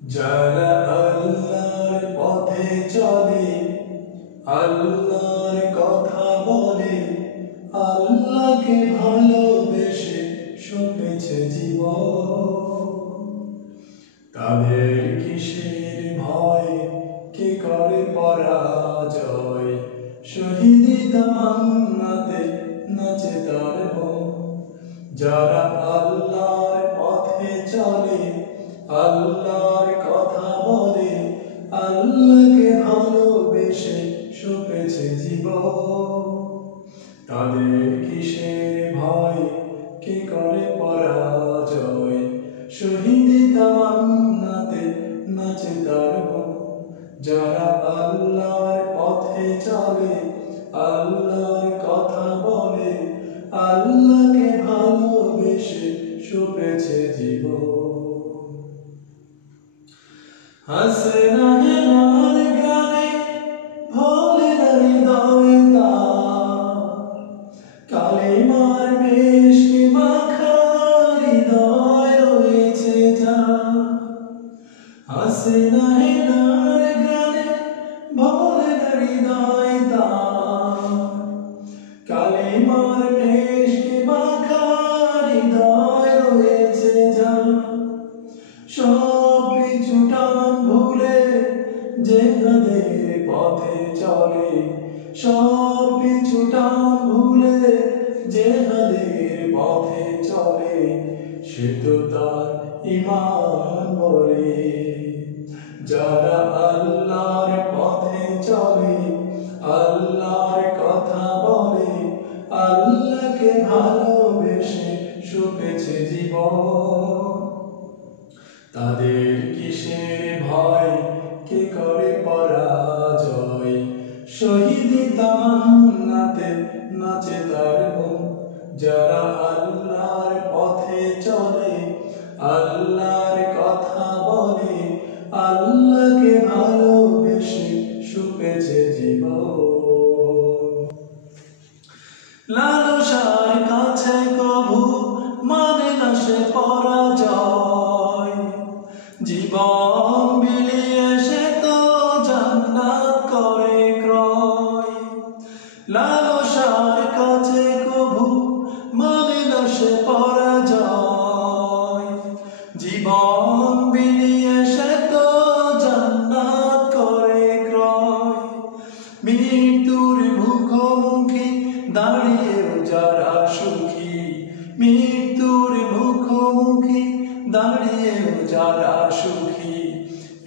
যারা আল্লাহর পথে চলে, আল্লাহর কথা বলে, আল্লাহকে ভালোবেসে সঁপেছে জীবন, তাদের কিসের ভয়, কে করে পরাজয়, শহীদি তামান্নাতে নাচে তার মন। যারা আল্লাহর পথে চলে, আল্লাহর কথা বলে, আল্লাহকে ভালোবেসে সঁপেছে জীবন, তাদের কিসের ভয়, কে করে পরাজয়, শহীদি তামান্নাতে নাচে তার মন। যারা আল্লাহর পথে চলে, আল্লাহর কথা বলে, আল্লাহকে ভালোবেসে সঁপেছে জীবন। হাসে না হেনার গানে, ভোলে না হৃদয় তার, কালেমার মিষ্টি মাখা হৃদয় রয়েছে যার। হাসে না হেনার গানে, ভোলে না হৃদয় তার, কালেমার মিষ্টি মাখা হৃদয় রয়েছে যার। সব কিছু টান ভুলে জেহাদের পথে চলে, সব কিছু টান ভুলে জেহাদের পথে চলে, সে তো তার ঈমান বলে। যারা আল্লাহর পথে চলে, আল্লাহর কথা বলে, আল্লাহকে ভালোবেসে সঁপেছে জীবন, তাদের কিসের ভয়, কে করে পরাজয়, শহীদি তামান্নাতে নাচে তার মন। যারা আল্লাহর পথে চলে, আল্লাহর কথা বলে, আল্লাহকে ভালোবেসে সঁপেছে জীবন। লালসার কাছে কভু মানে না সে পরাজয়, জীবন বিলিয়ে সে তো জান্নাত করে ক্রয়। লালসার কাছে কভু মানে না সে পরাজয়, জীবন বিলিয়ে সে তো জান্নাত করে ক্রয়। মৃত্যুর মুখোমুখি দাঁড়িয়েও যারা সুখী, মৃত্যুর মুখোমুখি দাঁড়িয়েও যারা সুখী,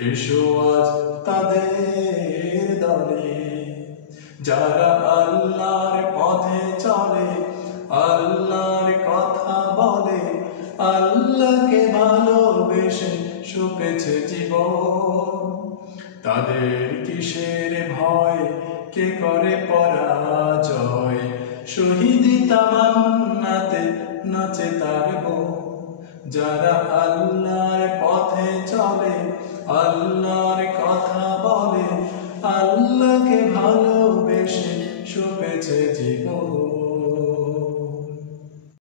এসো আজ তাদের দলে। যারা আল্লাহর পথে চলে, আল্লাহর কথা বলে, আল্লাহকে ভালোবেসে সঁপেছে জীবন, তাদের কিসের ভয়, কে করে পরাজয়, শহীদি তামান্নাতে নাচে তার মন। যারা আল্লাহর